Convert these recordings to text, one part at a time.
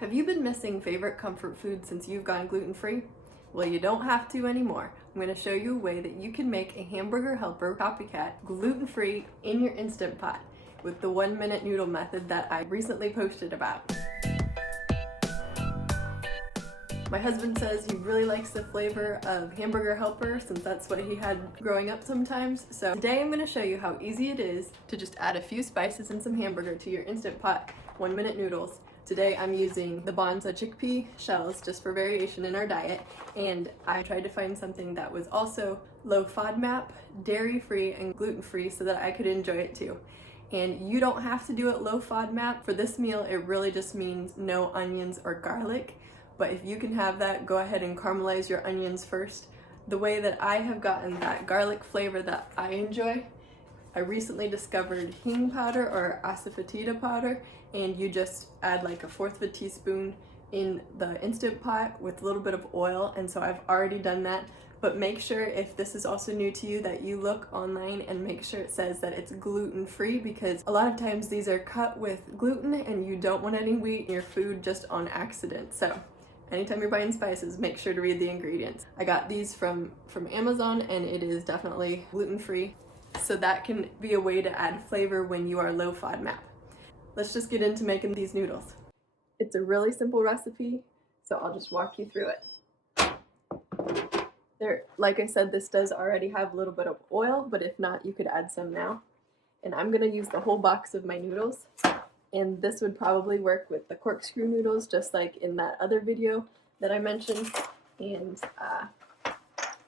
Have you been missing favorite comfort food since you've gone gluten-free? Well, you don't have to anymore. I'm going to show you a way that you can make a Hamburger Helper copycat gluten-free in your Instant Pot with the 1-minute noodle method that I recently posted about. My husband says he really likes the flavor of Hamburger Helper since that's what he had growing up sometimes. So today I'm going to show you how easy it is to just add a few spices and some hamburger to your Instant Pot 1-minute noodles. Today I'm using the Bonza chickpea shells just for variation in our diet, and I tried to find something that was also low FODMAP, dairy-free, and gluten-free so that I could enjoy it too. And you don't have to do it low FODMAP. For this meal, it really just means no onions or garlic. But if you can have that, go ahead and caramelize your onions first. The way that I have gotten that garlic flavor that I enjoy, I recently discovered hing powder or asafoetida powder, and you just add like 1/4 of a teaspoon in the Instant Pot with a little bit of oil, and so I've already done that. But make sure, if this is also new to you, that you look online and make sure it says that it's gluten-free, because a lot of times these are cut with gluten and you don't want any wheat in your food just on accident. So anytime you're buying spices, make sure to read the ingredients. I got these from Amazon, and it is definitely gluten-free. So that can be a way to add flavor when you are low FODMAP. Let's just get into making these noodles. It's a really simple recipe, so I'll just walk you through it. Like I said, this does already have a little bit of oil, but if not, you could add some now. And I'm gonna use the whole box of my noodles. And this would probably work with the corkscrew noodles, just like in that other video that I mentioned. And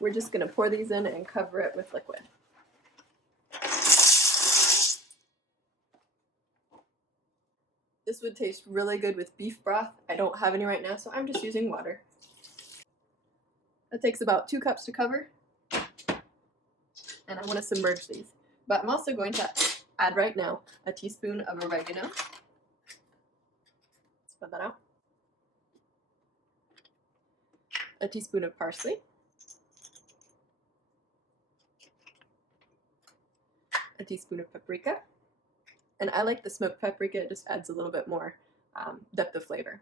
we're just gonna pour these in and cover it with liquid. This would taste really good with beef broth. I don't have any right now, so I'm just using water. That takes about 2 cups to cover. And I want to submerge these. But I'm also going to add right now a teaspoon of oregano. Spread that out. A teaspoon of parsley. A teaspoon of paprika. And I like the smoked paprika, it just adds a little bit more depth of flavor.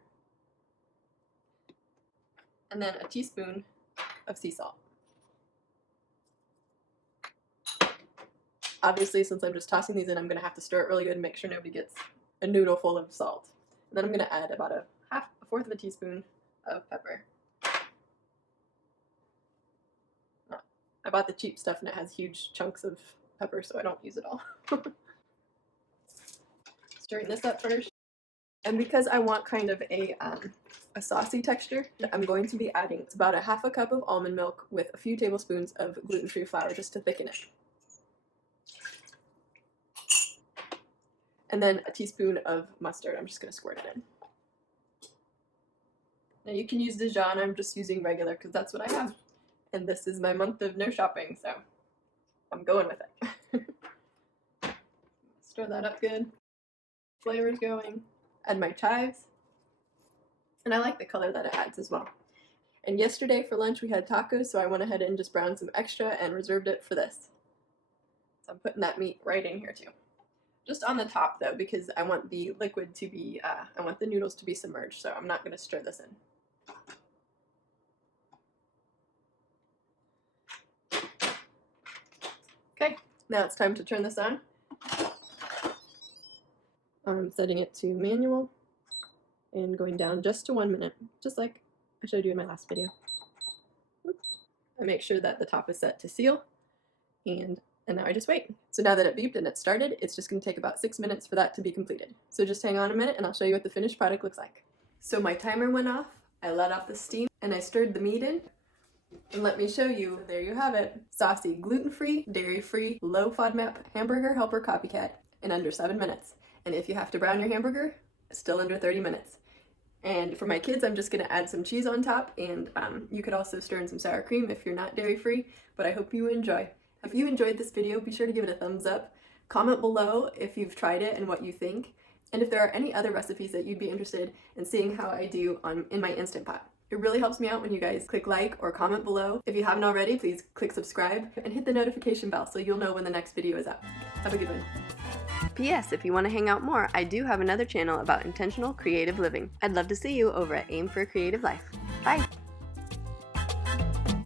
And then a teaspoon of sea salt. Obviously, since I'm just tossing these in, I'm going to have to stir it really good and make sure nobody gets a noodle full of salt. And then I'm going to add about a 1/4 of a teaspoon of pepper. I bought the cheap stuff and it has huge chunks of pepper, so I don't use it all. Stirring this up first. And because I want kind of a saucy texture, I'm going to be adding about a 1/2 cup of almond milk with a few tablespoons of gluten-free flour just to thicken it. And then a teaspoon of mustard. I'm just going to squirt it in. Now you can use Dijon, I'm just using regular because that's what I have. And this is my month of no shopping, so I'm going with it. Stir that up good. Flavor's going. Add my chives. And I like the color that it adds as well. And yesterday for lunch we had tacos, so I went ahead and just browned some extra and reserved it for this. So I'm putting that meat right in here too. Just on the top though, because I want the liquid to be, I want the noodles to be submerged, so I'm not going to stir this in. Okay, now it's time to turn this on. I'm setting it to manual and going down just to 1 minute, just like I showed you in my last video. Oops. I make sure that the top is set to seal, and now I just wait. So now that it beeped and it started, it's just going to take about 6 minutes for that to be completed. So just hang on a minute and I'll show you what the finished product looks like. So my timer went off, I let off the steam, and I stirred the meat in. And let me show you, there you have it. Saucy, gluten-free, dairy-free, low FODMAP Hamburger Helper copycat in under 7 minutes. And if you have to brown your hamburger, still under 30 minutes. And for my kids, I'm just going to add some cheese on top, and you could also stir in some sour cream if you're not dairy-free, but I hope you enjoy. If you enjoyed this video, be sure to give it a thumbs up. Comment below if you've tried it and what you think. And if there are any other recipes that you'd be interested in seeing how I do in my Instant Pot. It really helps me out when you guys click like or comment below. If you haven't already, please click subscribe and hit the notification bell so you'll know when the next video is out. Have a good one. P.S. If you want to hang out more, I do have another channel about intentional creative living. I'd love to see you over at Aim for a Creative Life. Bye!